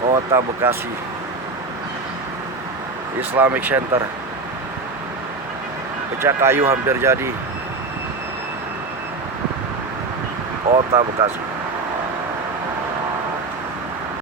Kota Bekasi Islamic Center. Becak kayu hampir jadi. Kota Bekasi.